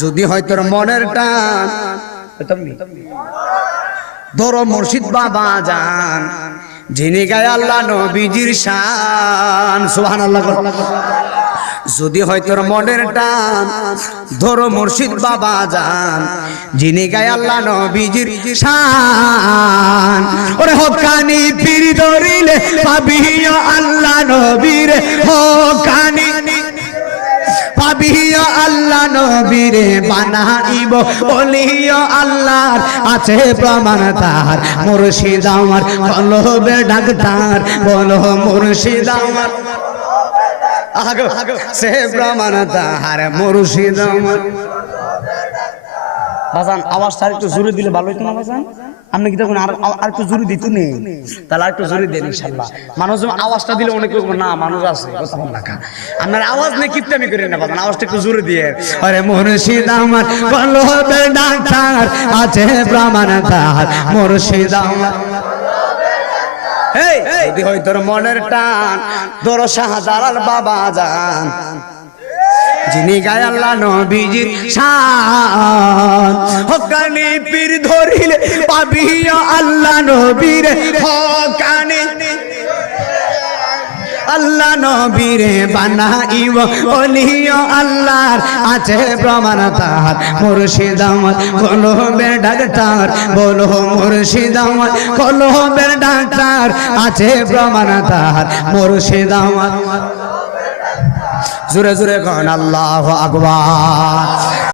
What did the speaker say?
যদি হয় তোর মনের টান ধরো মুর্শিদ বাবা জান যিনি গায়ে আল্লাহ নবীজির শান সুবহানাল্লাহ। যদি হয় তোর মনের টান ধরো মুর্শিদ বাবা জান যিনি গায়ে আল্লাহ নবীজির শান। ওরে হকানি পীর ধরিলে পাবিও আল্লাহ নবীর হকানি পাবিও আল্লাহ নবীরে বানাইব ওলিও আল্লাহর আছে প্রমাণ তার মুর্শিদ আমার কলবে ডাক্তার বলো মুর্শিদ আমার আগো সে প্রমাণ তার মুর্শিদ আমার। বাজান আওয়াজটা একটু জোরে দিলে ভালো হতো না বাজান? আপনি কি তখন আর একটু জোরে দিত নেই? তাহলে একটু জোরে দেন ইনশাআল্লাহ। মানুষ আওয়াজটা দিলে অনেকে না মানুষ আছে কথা বল না। আপনার আওয়াজ নেই কিপটামি করেন না বাজান, আওয়াজটা একটু জোরে দিয়ে আরে মুর্শিদ আমার কলবে ডাক্তার আছে প্রমাণ তার মুর্শিদ আমার। যদি হয় তোর মনের টান ধরো শাহজালাল বাবা জান যিনি গায়ে আল্লাহ নবীজির শান। হকানি পীর ধরিলে পাবিও আল্লাহ নবীর হকানি আল্লাহ নবীরে বানাইব ওলিও আল্লাহর আছে প্রমাণ তার মুর্শিদ আমার কলবে ডাক্তার বলো মুর্শিদ আমার কলবে ডাক্তার আছে প্রমাণ তার মুর্শিদ আমার। জোরে জোরে কন আল্লাহু আকবার।